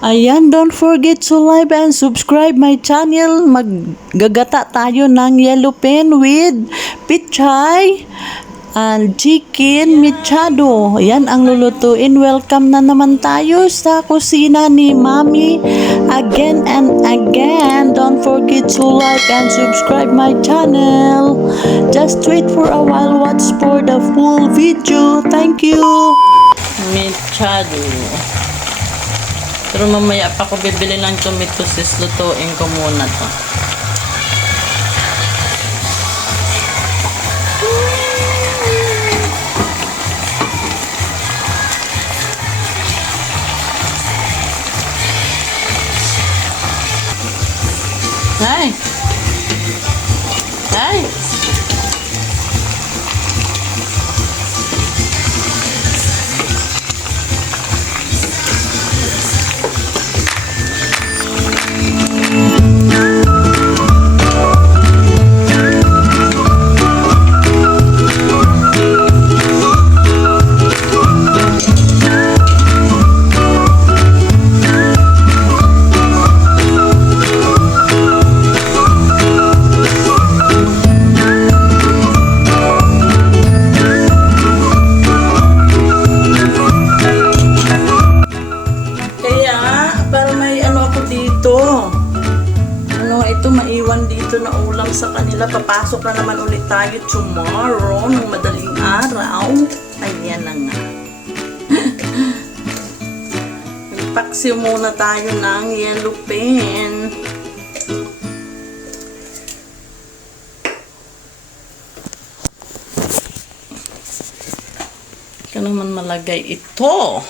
Ayan, don't forget to like and subscribe my channel. Maggagata tayo ng yellow pen with pichay and chicken michado. Ayan ang lulutuin. Welcome na naman tayo sa kusina ni Mami again and again. Don't forget to like and subscribe my channel. Just wait for a while. Watch for the full video. Thank you. Michado. Pero mamaya pa ako bibili ng tomato sis. Lutuin ko muna to. Papasok na naman ulit tayo tomorrow, ng madaling araw. Ayan na nga. Paksiw muna tayo ng yellow pen. Ika naman malagay ito.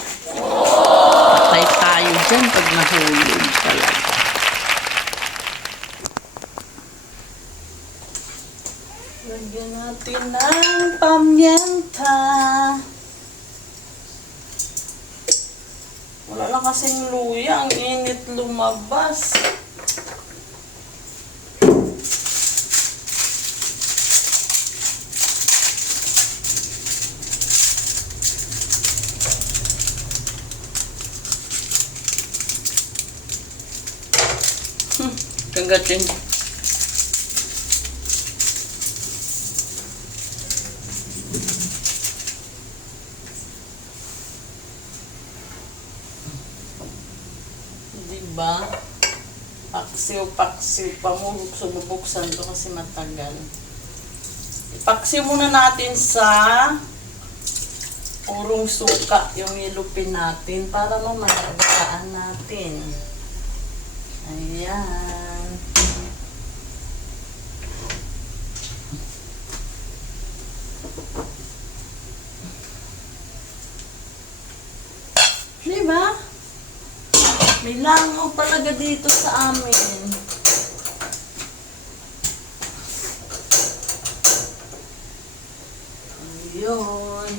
Patay tayo dyan pag nahulog talaga. Natin ng pamyenta. Wala na kasing luya. Ang init lumabas. Kagatin. Diba? Paksiw-paksiw pa mo. Sububuksan to kasi matagal. Ipaksiw muna natin sa purong suka yung nilupin natin para mamaya bataan natin. Ayan. Diba? May langaw talaga dito sa amin. Ayun.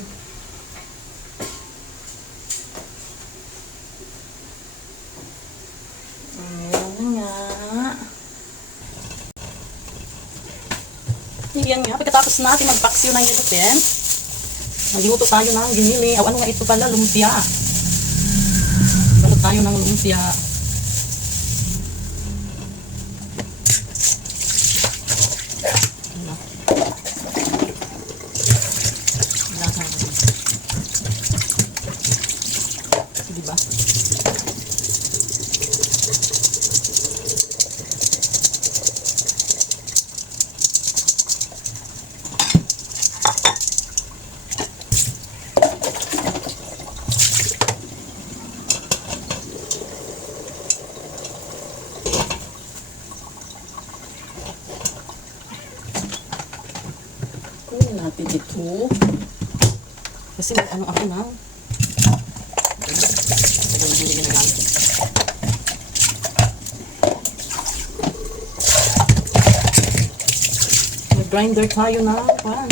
Ayan nga. Yan nga, pagkatapos natin magpaksiw ng yellow pen, nagluto tayo ng ginili. O ano nga ito pala, lumpia. Luto tayo ng lumpia. Ano? Lasa ko. Diba? Kunin natin ito. Kasi may ano ako na. Tagal na hindi ginagamit. May grinder tayo na. Pan.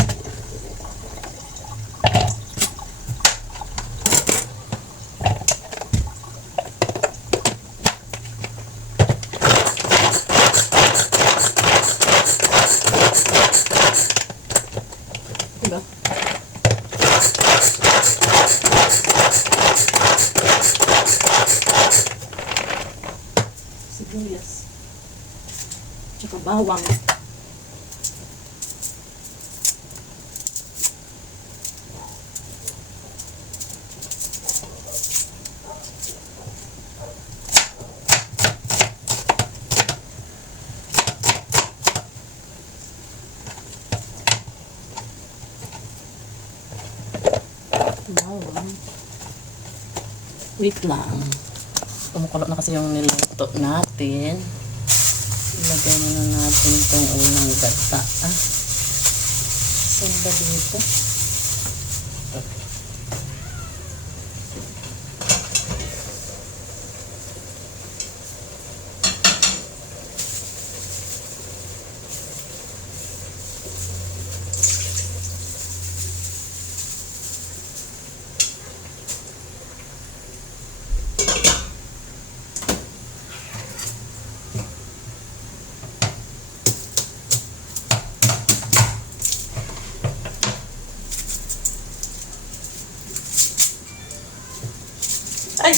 Diba? sibuyas. Tsaka bawang. Bawang. Wait lang. Kumukulo na kasi yung niluto natin. Ilagay muna natin itong unang gata. Ah. Saan ba dito?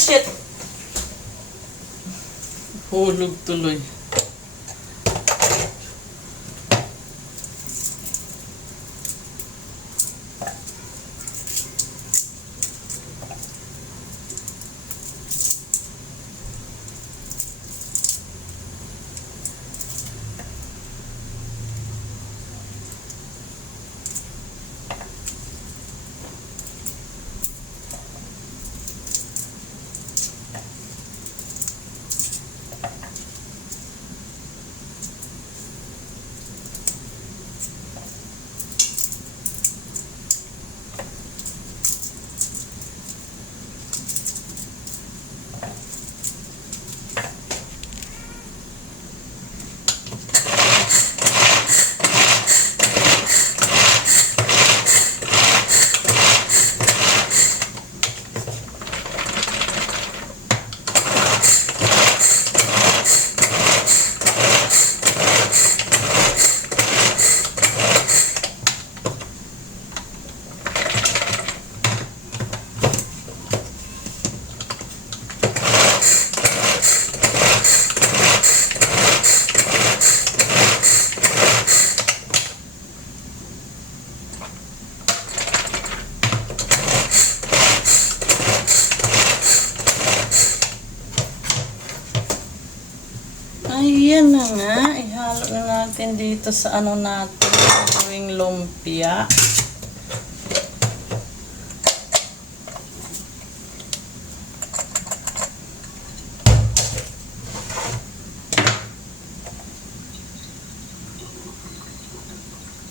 Shit! Hulog tuloy. Ayan na nga. Ihalo na natin dito sa ano natin. Gawing lumpia.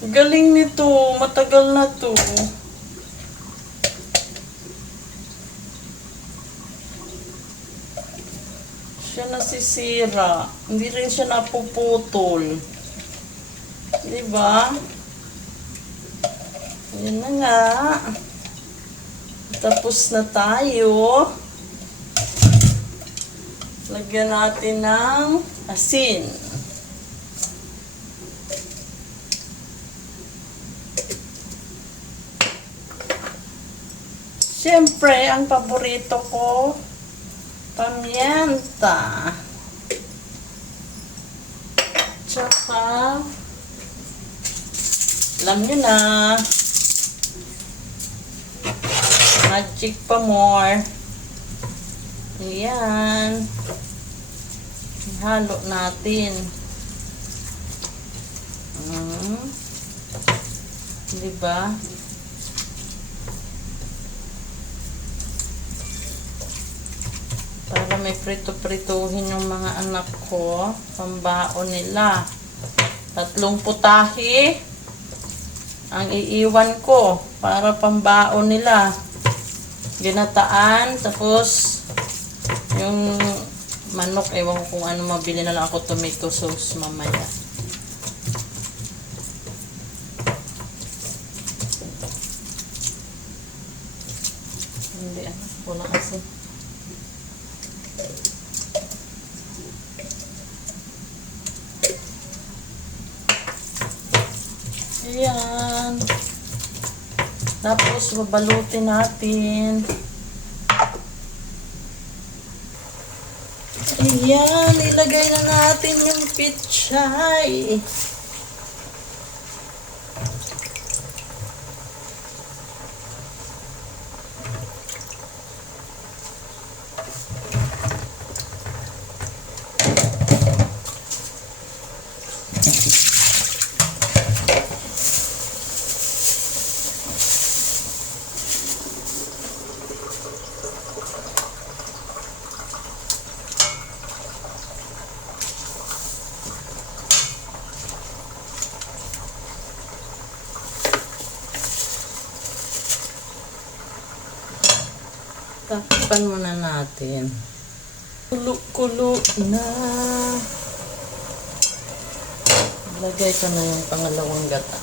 Galing nito. Matagal na to. Nasisira. Hindi rin siya napuputol. Di ba? Yan na nga. Tapos na tayo. Lagyan natin ng asin. Siyempre, ang paborito ko, pamienta. Tsaka, alam nyo na, magic pa more. Ayan. Halo natin. Mm. Diba? Para may prito-prituhin yung mga anak ko. Pambaon nila. Tatlong putahe ang iiwan ko para pambaon nila. Ginataan, tapos yung manok, ewan ko kung ano mabili na lang ako tomato sauce mamaya. Hindi, ano, wala kasi. Ayan. Tapos, babalutin natin. Ayan, ilagay na natin yung pichay. Takpan muna natin. Kulo-kulo na. Lagay ko na yung pangalawang gata.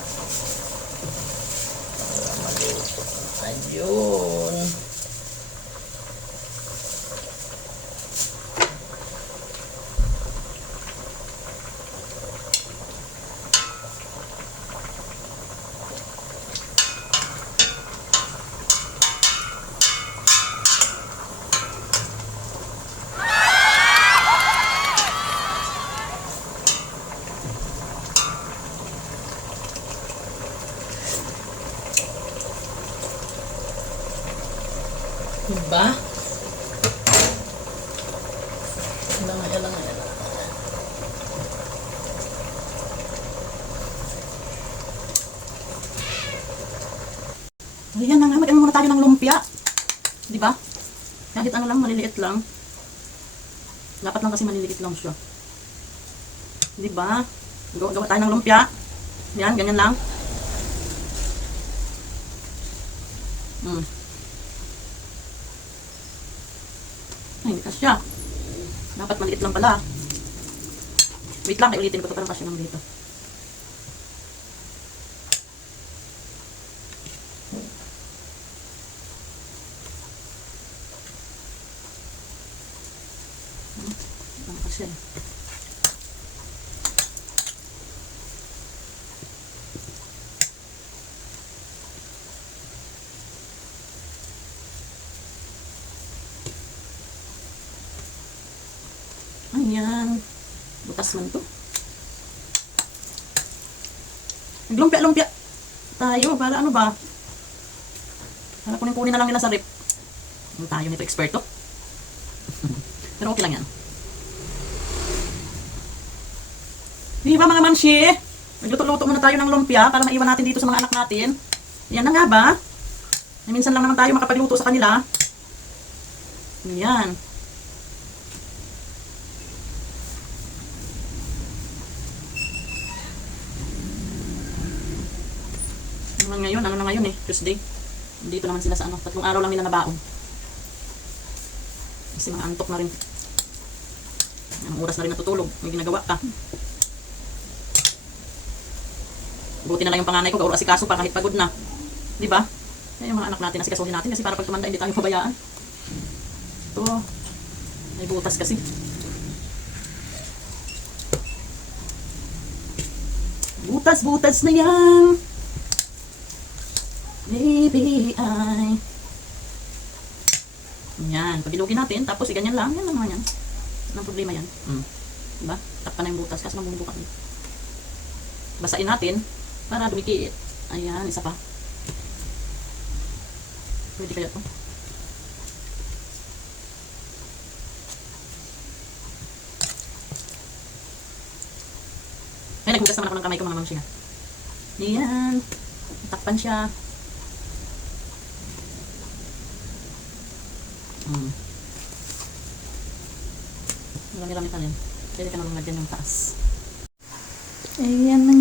Para maluto. Ayun. Diba? Ilang, ilang, ilang. Ayan na nga, mag-ano muna tayo ng lumpia. Di ba? Kahit ano lang, maliliit lang. Dapat lang kasi maliliit lang siya. Di ba? Gawa, tayo ng lumpia. Yan, ganyan lang. Hmm. Ay, hindi kasya. Dapat maliit lang pala. Wait lang, ulitin ko to parang kasya lang dito. Hmm, Kasya. Ayan. Butas man to. Naglumpia-lumpia tayo para ano ba? Para kunin-kunin na lang nila sa rip. Ang tayo nito, eksperto. Pero okay lang yan. Di ba mga manshi? Nagluto-luto muna tayo ng lumpia para maiwan natin dito sa mga anak natin. Yan na nga ba? Na minsan lang naman tayo makapagluto sa kanila. Yan. Ano naman ngayon? Ano na ngayon eh? Tuesday. Dito naman sila sa ano. Tatlong araw lang nila nabaon. Kasi mga antok na rin. Anong oras na rin natutulog. May ginagawa ka. Buti na lang yung panganay ko. Gauro asikaso pa kahit pagod na. Di ba? Yan yung mga anak natin asikasuhin natin kasi para pag tumanda hindi tayo pabayaan. Ito. May butas kasi. Butas-butas na yan. Baby, I... Yan, pagilugin natin, tapos iganyan lang, yan lang naman yan. Anong problema yan? Hmm. Diba? Takpan na yung butas kasi mamumubukan. Basain natin para dumikiit. Ayan, isa pa. Pwede kaya to? Ay, naghugas naman ako ng kamay ko mga mamsi na. Ayan. Takpan siya. Mm. Marami-rami talin. Pwede ka naman lagyan yung taas. Ayan na